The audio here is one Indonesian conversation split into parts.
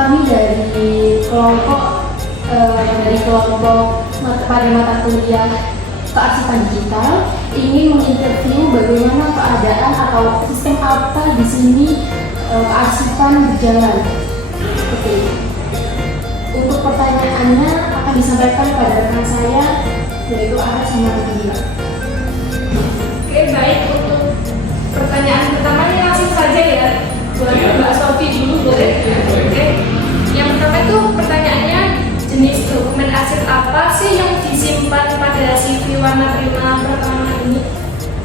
kami dari kelompok pada mata kuliah kearsipan digital ingin menginterview bagaimana keadaan atau sistem apa di sini kearsipan berjalan. Oke. Untuk pertanyaannya akan disampaikan pada rekan saya, yaitu Ara sama Nabila. Oke, baik. Untuk pertanyaan pertamanya langsung saja ya, buat Mbak Sofi dulu boleh? Oke. Yang pertama itu pertanyaannya, jenis dokumen arsip apa sih yang disimpan pada CV warna prima pertama ini?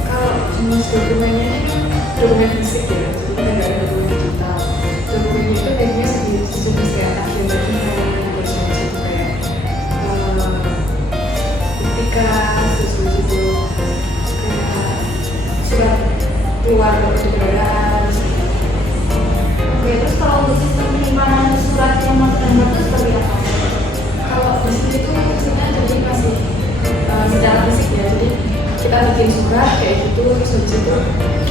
Kalau jenis dokumennya ini dokumen fisik ya, jadi kita nggak ada dokumen digital. Dokumennya itu kayaknya sejenis kayak agenda terus begitu kayak surat keluar dari kendaraan. Oke, terus kalau untuk sistem penyimpanan surat yang masuk dan itu seperti apa? Kalau di sini itu maksudnya jadi masih secara fisik ya, jadi kita bikin surat kayak gitu, terus habis itu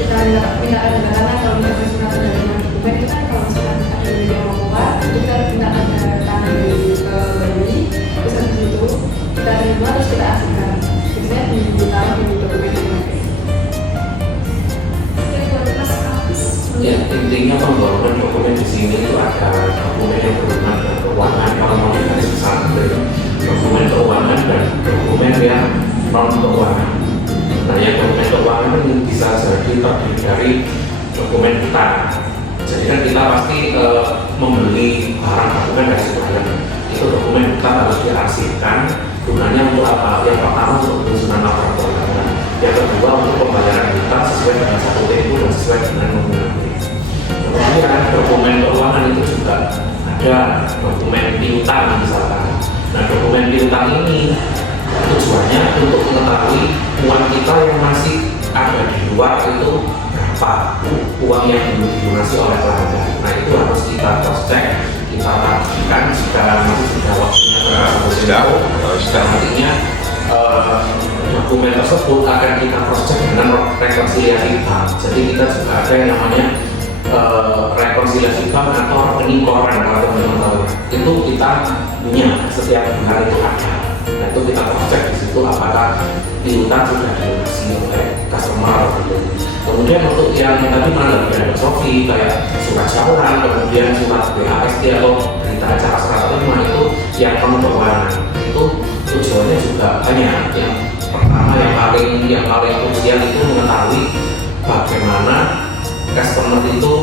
kita minta tanda tangan. Kalau misalnya surat dari dokumen itu kan kalau misalnya ada yang mau keluar, kita minta tanda tangan dari Bali, terus habis itu kita terima terus kita arsipkan. Biasanya ditaruh di dokumen ini. Oke, buat Mas Hafiz. Ya, intinya pembuatan dokumen di sini itu ada dokumen yang berhubungan dengan keuangan, kalau mau garis besar dokumen keuangan dan dokumen yang non keuangan. Nah, yang dokumen keuangan ini bisa jadi terdiri dari dokumen kita. Jadi kan kita pasti membeli barang dokumen dari supplier. Itu dokumen kita harus diarsipkan. Gunanya untuk apa? Yang pertama untuk penyusunan laporan keuangan. Yang kedua untuk pembayaran kita sesuai dengan satu tempo dan sesuai dengan nominal. Kemudian dokumen keuangan itu juga ada dokumen piutang misalkan. Nah, dokumen piutang ini tujuannya untuk mengetahui uang kita yang masih ada di luar itu berapa, uang yang belum dilunasi oleh pelanggan. Nah, itu harus kita cross check, kita pastikan jika masih sudah waktunya artinya dokumen tersebut akan kita cross check dengan rekonsiliasi bank. Jadi kita juga ada yang namanya rekonsiliasi bank atau rekening koran kalau teman-teman tahu. Itu kita punya setiap bulan itu ada. Nah, itu kita cross check di situ apakah piutang sudah dilunasi oleh customer gitu. Kemudian untuk yang tadi menanggapi dari Sofi kayak surat jalan, kemudian surat BHST atau berita acara serah terima itu yang keuangan itu tujuannya juga banyak. Yang pertama yang paling krusial itu mengetahui bagaimana customer itu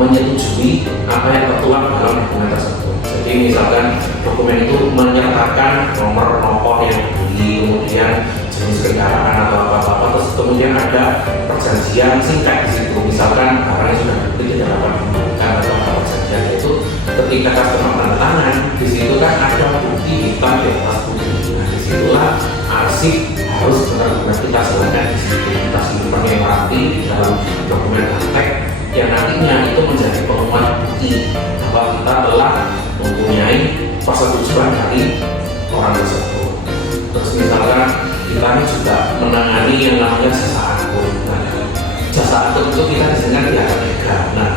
menyetujui apa yang tertuang dalam dokumen tersebut. Jadi misalkan dokumen itu menyertakan nomor yang dibeli, kemudian jenis kendaraan atau apa-apa, terus kemudian ada perjanjian singkat di situ. Misalkan barangnya sudah dibeli tidak dapat dikembalikan atau apa perjanjian itu ketika customer tanda tangan di situ kan ada bukti hitam di atas putih. Nah, disitulah arsip harus benar-benar kita selesaikan di situ. Kita simpan yang rapi dalam dokumen praktek yang nantinya itu menjadi penguat bukti bahwa kita telah mempunyai persetujuan dari orang tersebut. Terus misalkan kita ini juga menangani yang namanya jasa akun. Nah, jasa akun itu kita disini tidak ada. Nah,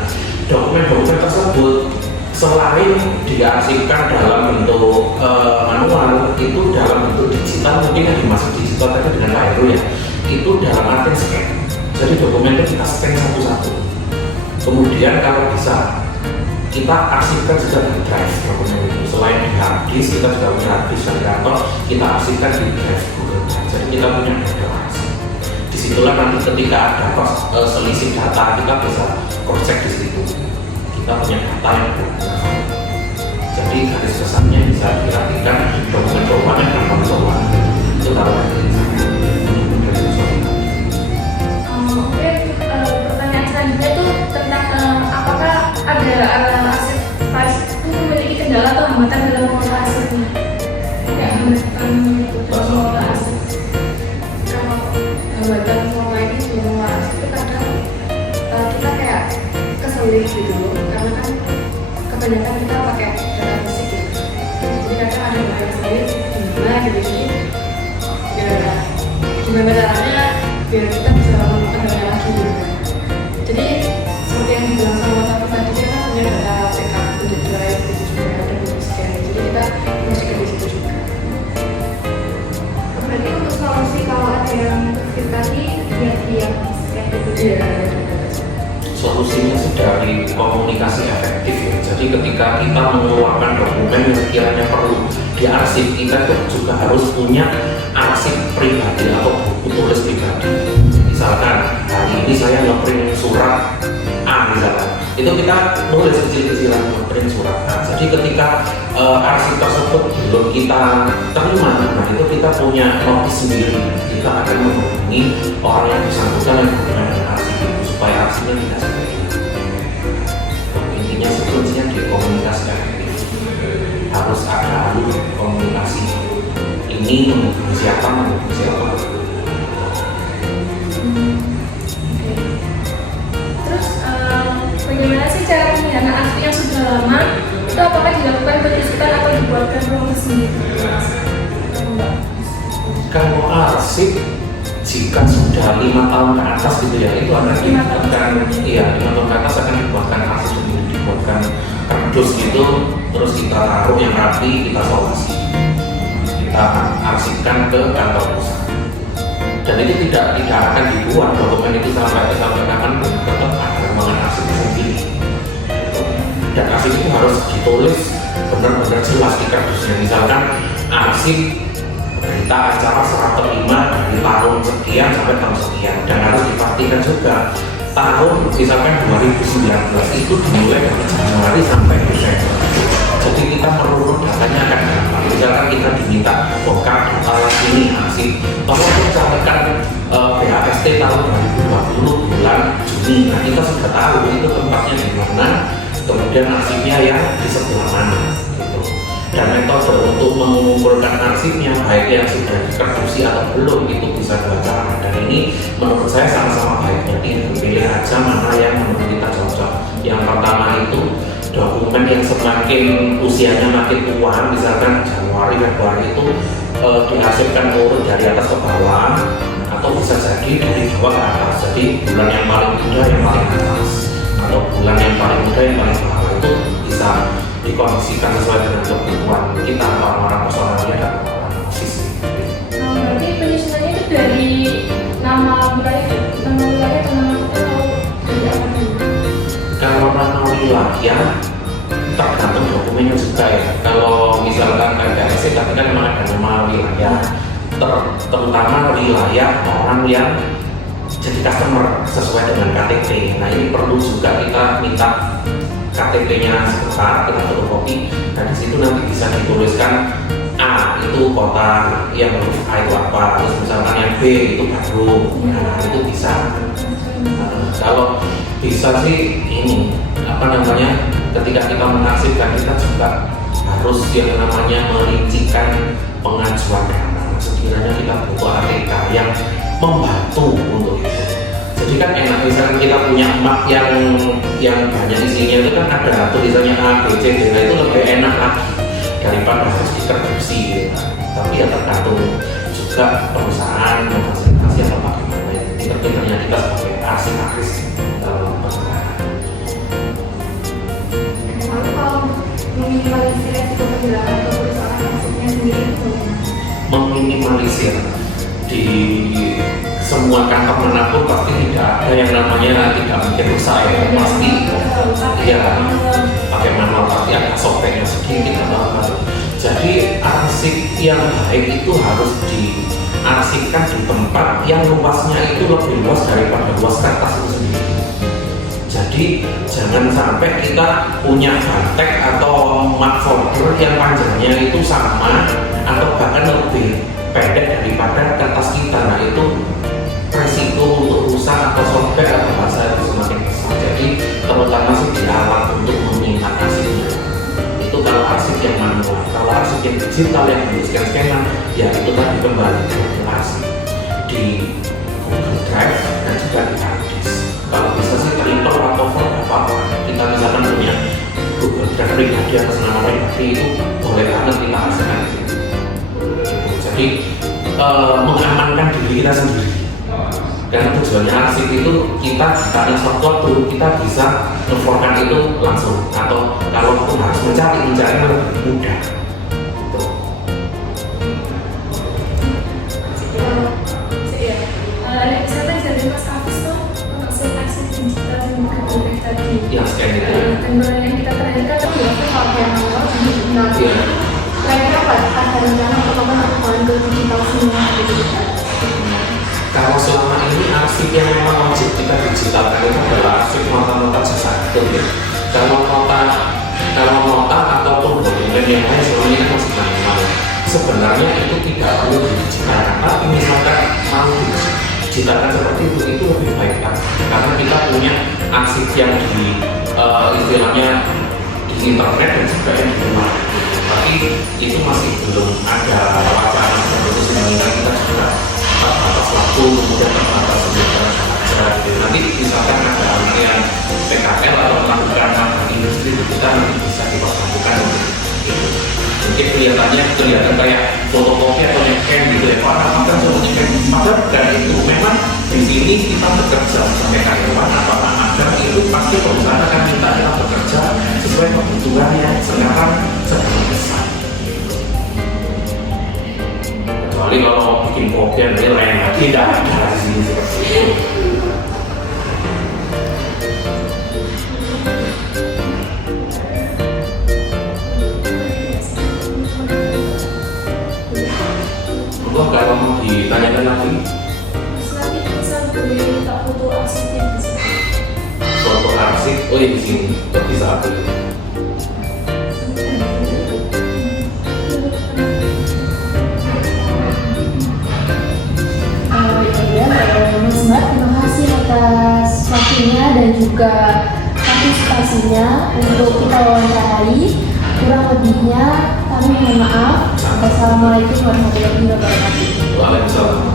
dokumen-dokumen tersebut selain diarsipkan dalam bentuk manual, itu dalam bentuk digital, mungkin yang dimaksud digital tadi dengan Pak Heru ya, itu dalam arti scan. Jadi dokumen itu kita scan satu-satu. Kemudian kalau bisa kita arsipkan juga di drive dokumen itu. Selain di hard disk, kita juga punya hard disk dari kantor, kita arsipkan di drive Google Drive. Jadi kita punya data arsip. Disitulah nanti ketika ada selisih data, kita bisa cross check di situ. Kita punya data yang benar. Jadi garis besarnya bisa diartikan dokumen keuangan dan non keuangan itu taruh di sana. Oke, pertanyaan selanjutnya itu tentang apakah ada arsip itu memiliki kendala atau hambatan dalam mengelola arsipnya? Ya, hambatan dalam mengelola arsip. Kalau hambatan mengelola ini mengelola arsip itu kadang kita kayak kesulit gitu loh, karena kan kebanyakan kita pakai data fisik gitu. Jadi kadang ada yang sulit gimana gitu, ya gimana caranya biar kita bisa mengendalikan lagi gitu. Jadi seperti yang dibilang sama Safi tadi, kita kan punya data backup di drive gitu. solusinya sih dari komunikasi efektif ya. Jadi ketika kita mengeluarkan dokumen yang sekiranya perlu diarsip, kita tuh juga harus punya arsip pribadi atau buku tulis pribadi. Misalkan hari ini saya ngeprint surat A misalkan, itu kita nulis kecil-kecilan ngeprint surat A. Jadi ketika arsip tersebut belum kita terima, nah itu kita punya notis sendiri. Kita akan menghubungi orang yang bersangkutan yang berhubungan dengan arsip itu supaya arsipnya tidak seperti itu. Intinya kuncinya di komunikasi efektif. Harus ada alur komunikasi. Ini menghubungi siapa, menghubungi siapa. Terus bagaimana sih cara penggunaan arsip yang sudah lama? Itu apakah dilakukan penyusutan atau dibuatkan ruang sendiri? Kalau arsip jika sudah 5 tahun ke atas gitu ya, itu akan dibuatkan, iya 5 tahun ke atas akan dibuatkan arsip sendiri, dibuatkan kardus gitu, terus kita taruh yang rapi, kita solasi, kita arsipkan ke kantor pusat. Dan itu tidak akan dibuat dokumen itu sampai kapan pun tetap ada ruangan arsip sendiri. Dan arsip itu harus ditulis benar-benar jelas di kardusnya. Misalkan arsip berita acara serah terima dari tahun sekian sampai tahun sekian, dan harus dipastikan juga tahun misalkan 2019 itu dimulai dari Januari sampai Desember. Jadi kita merunut datanya akan berapa. Misalkan kita diminta bongkar data ini arsip, tolong catatkan BAST tahun 2020 bulan Juni. Nah kita sudah tahu itu tempatnya di mana, kemudian arsipnya yang di sebelah mana. Dan metode untuk mengumpulkan arsipnya, baik yang sudah dikerdusi atau belum, itu bisa dua cara. Dan ini menurut saya sama-sama baik. Jadi pilih aja mana yang menurut kita cocok. Yang pertama itu dokumen yang semakin usianya makin tua, misalkan Januari, Februari itu diarsipkan urut dari atas ke bawah, atau bisa jadi dari bawah ke atas. Jadi bulan yang paling muda yang paling atas, atau bulan yang paling muda yang paling bawah, itu bisa dikondisikan sesuai dengan kebutuhan kita, orang-orang personalnya dan orang-orang sisi. Berarti penyusunannya itu dari nama wilayah atau nama kota atau dari apa dulu? Kalau nama wilayah tergantung dokumennya juga ya. Kalau misalkan kayak SC tadi kan memang ada nama wilayah, terutama wilayah orang yang jadi customer sesuai dengan KTP. Nah ini perlu juga kita minta KTP-nya sebentar, kita fotokopi, dan di situ nanti bisa dituliskan A itu kota, yang huruf A itu apa, terus misalkan yang B itu Bandung. Nah itu bisa. Kalau bisa sih ini apa namanya, ketika kita menaksirkan kita juga harus yang namanya merincikan pengajuan dana. Sekiranya kita butuh ATK yang membantu untuk itu. Jadi kan enak, misalkan kita punya map yang banyak isinya itu kan ada tulisannya A, B, C, D, nah itu lebih enak lagi daripada harus dikerdusi gitu. Tapi ya tergantung juga perusahaan memfasilitasi atau bagaimana. Ini tergantung kita sebagai arsitekis dalam perusahaan. Lalu kalau meminimalisir resiko kehilangan ke perusahaan maksudnya sendiri itu meminimalisir di semua kantor manapun pasti tidak ada yang namanya tidak mungkin rusak ya, pasti ya pakai manual, pasti ada sobeknya sedikit atau apa. Jadi arsip yang baik itu harus diarsipkan di tempat yang luasnya itu lebih luas daripada luas kertas itu sendiri. Jadi jangan sampai kita punya bantek atau mat folder yang panjangnya itu sama atau bahkan lebih pendek daripada kertas kita. Nah itu resiko untuk rusak atau sobek atau bahasa itu semakin besar. Jadi terutama sih di alat untuk mengingat arsipnya. Itu kalau arsip yang manual. Kalau arsip yang digital yang di scan-scanan, ya itu tadi kembali ke arsip di Google Drive dan juga di hard disk. Kalau bisa sih triple atau four apa-apa. Kita misalkan punya Google Drive pribadi atas nama pribadi, itu boleh banget kita arsipkan di situ. Jadi mengamankan diri kita sendiri. Karena tujuannya arsip itu kita tanya sewaktu kita bisa ngeforkan itu langsung, atau kalau pun harus mencari lebih mudah. Misalnya dari Mas Hafiz tuh untuk arsip digital dan imbalan yang kita terakhirkan itu biasanya kalau kayak manual digital. Iya. Kira-kira apa? Ada rencana untuk melakukan ke digital semua gitu kan? Kalau selama ini arsip yang memang wajib kita digitalkan itu adalah arsip nota-nota jasa aktif ya. Kalau nota ataupun dokumen yang lain selama ini kan masih manual. Sebenarnya itu tidak perlu didigitalkan, tapi misalkan mau digitalkan seperti itu lebih baik kan? Karena kita punya arsip yang di istilahnya di internet dan juga yang di rumah. Tapi itu masih belum ada wacana seperti itu sehingga kita juga terbatas waktu, kemudian terbatas kemudian kerja gitu. Nanti misalkan ada yang PKL atau melakukan magang industri kita nanti bisa diperlakukan gitu. Mungkin kelihatan kayak fotokopi atau nyekan gitu ya, karena kan cuma nyekan padahal dan itu memang di sini kita bekerja sebagai karyawan atau magang itu pasti perusahaan akan minta kita bekerja sesuai kebutuhan yang sekarang sedang besar. Kecuali kalau bikin kopi yang lain tidak ada di sini seperti itu. Monggo kalau mau ditanyakan lagi. Nanti misal boleh minta foto arsipnya di sini. Foto arsip, oh ya di sini, kok bisa aku. Mas Mbak, terima kasih atas waktunya dan juga partisipasinya untuk kita wawancarai. Kurang lebihnya kami mohon maaf. Wassalamualaikum warahmatullahi wabarakatuh. Waalaikumsalam.